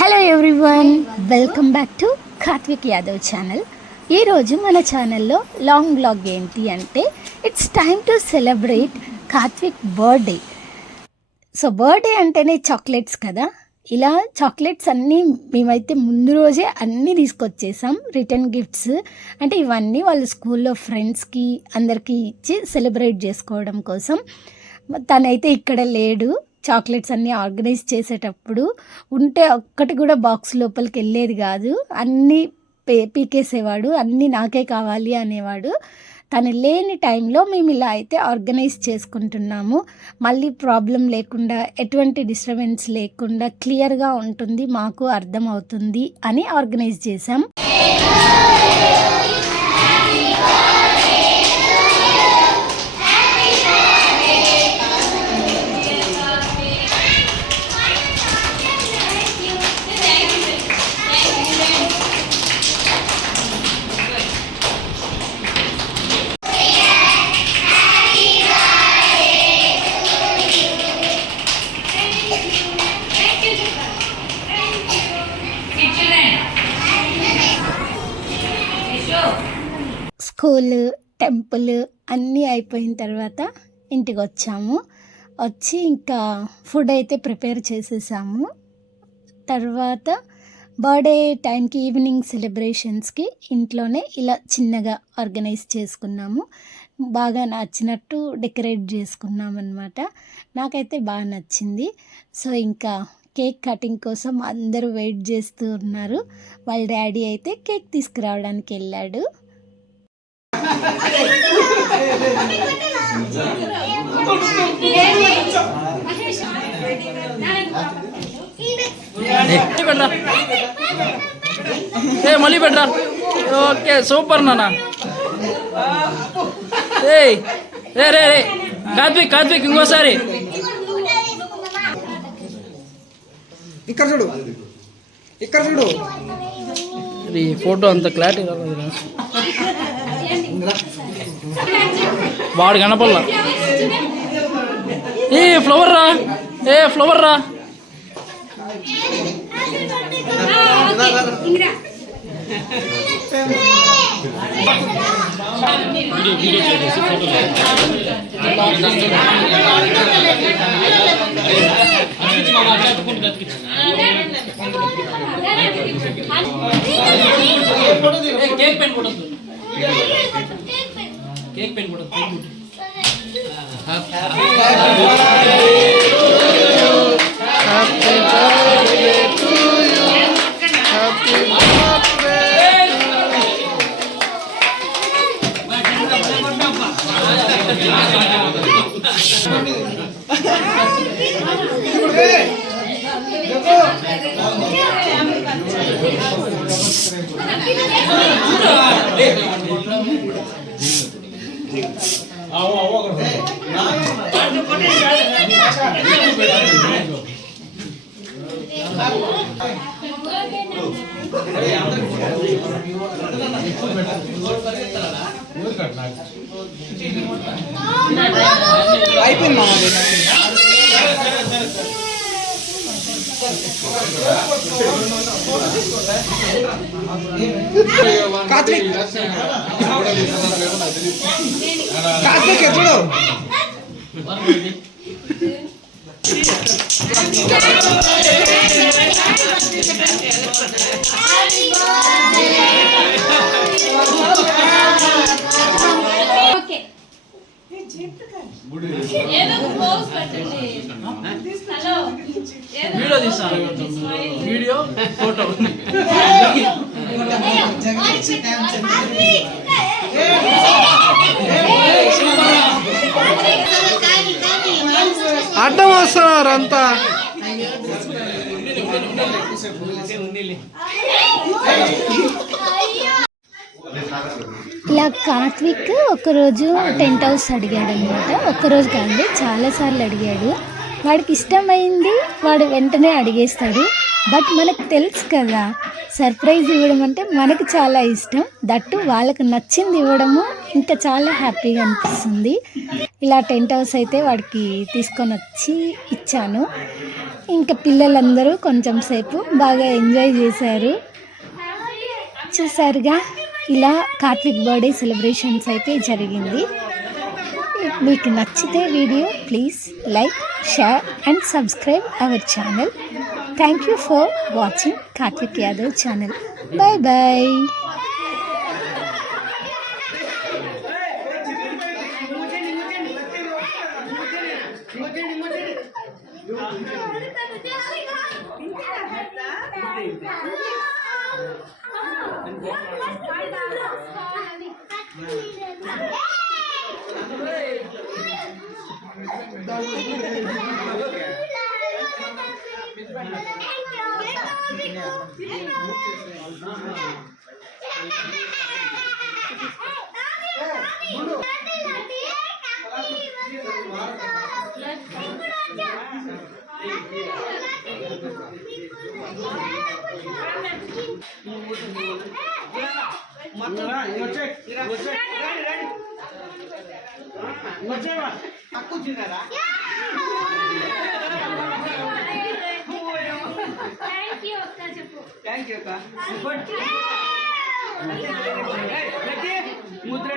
Hello everyone, welcome back to Karthik Yadav channel. ఈరోజు మన ఛానల్లో లాంగ్ వ్లాగ్ ఏంటి అంటే it's time to celebrate Karthik birthday. So birthday అంటేనే చాక్లెట్స్ కదా. ఇలా చాక్లెట్స్ అన్నీ మేమైతే ముందు రోజే అన్నీ తీసుకొచ్చేసాం. రిటర్న్ గిఫ్ట్స్ అంటే ఇవన్నీ వాళ్ళ స్కూల్లో ఫ్రెండ్స్కి అందరికీ ఇచ్చి సెలబ్రేట్ చేసుకోవడం కోసం. తనైతే ఇక్కడ లేడు. చాక్లెట్స్ అన్నీ ఆర్గనైజ్ చేసేటప్పుడు ఉంటే ఒక్కటి కూడా బాక్స్ లోపలికి వెళ్ళేది కాదు. అన్నీ పీకేసేవాడు, అన్నీ నాకే కావాలి అనేవాడు. తను లేని టైంలో మేము ఇలా అయితే ఆర్గనైజ్ చేసుకుంటున్నాము. మళ్ళీ ప్రాబ్లం లేకుండా, ఎటువంటి డిస్టర్బెన్స్ లేకుండా క్లియర్గా ఉంటుంది, మాకు అర్థమవుతుంది అని ఆర్గనైజ్ చేసాం. స్కూల్, టెంపుల్ అన్నీ అయిపోయిన తర్వాత ఇంటికి వచ్చి ఇంకా ఫుడ్ అయితే ప్రిపేర్ చేసేసాము. తర్వాత బర్త్డే టైంకి ఈవినింగ్ సెలబ్రేషన్స్కి ఇంట్లోనే ఇలా చిన్నగా ఆర్గనైజ్ చేసుకున్నాము. బాగా నచ్చినట్టు డెకరేట్ చేసుకున్నాం అన్నమాట. నాకైతే బాగా నచ్చింది. సో ఇంకా కేక్ కటింగ్ కోసం అందరూ వెయిట్ చేస్తూ ఉన్నారు. వాళ్ళ డాడీ అయితే కేక్ తీసుకురావడానికి వెళ్ళాడు. మళ్ళీ పెట్టరా. ఓకే, సూపర్ నాన్న. రే కార్తీక్ ఇంకోసారి ఇక్కడ చూడు. ఈ ఫోటో అంత క్లారిటీ రాలేదు. వాడు కనపల్లా. ఫ్లవర్ రా. కేక్ పెన్ కొడద్దు. అయిపోయింది. కార్తీక్ ఎప్పుడు వీడియో తీస్తాను. వీడియో ఫోటో అడ్డం వస్తున్నారు అంతా. ఇలా కార్తిక్ ఒకరోజు టెంట్ హౌస్ అడిగాడు అనమాట. ఒక్కరోజు కాదు, చాలాసార్లు అడిగాడు. వాడికి ఇష్టమైంది వాడు వెంటనే అడిగేస్తాడు. బట్ మనకు తెలుసు కదా, సర్ప్రైజ్ ఇవ్వడం అంటే మనకు చాలా ఇష్టం. దట్టు వాళ్ళకు నచ్చింది ఇవ్వడము ఇంకా చాలా హ్యాపీగా అనిపిస్తుంది. ఇలా టెంట్ హౌస్ అయితే వాడికి తీసుకొని వచ్చి ఇచ్చాను. ఇంకా పిల్లలందరూ కొంచెం సేపు బాగా ఎంజాయ్ చేశారు. చూసారుగా, ఇలా కార్తీక్ బర్త్డే సెలబ్రేషన్స్ అయితే జరిగింది. మీకు నచ్చితే video please like, share and subscribe our channel. Thank you for watching Karthik Yadav channel. Bye bye. Thank you అక్క. ముద్ర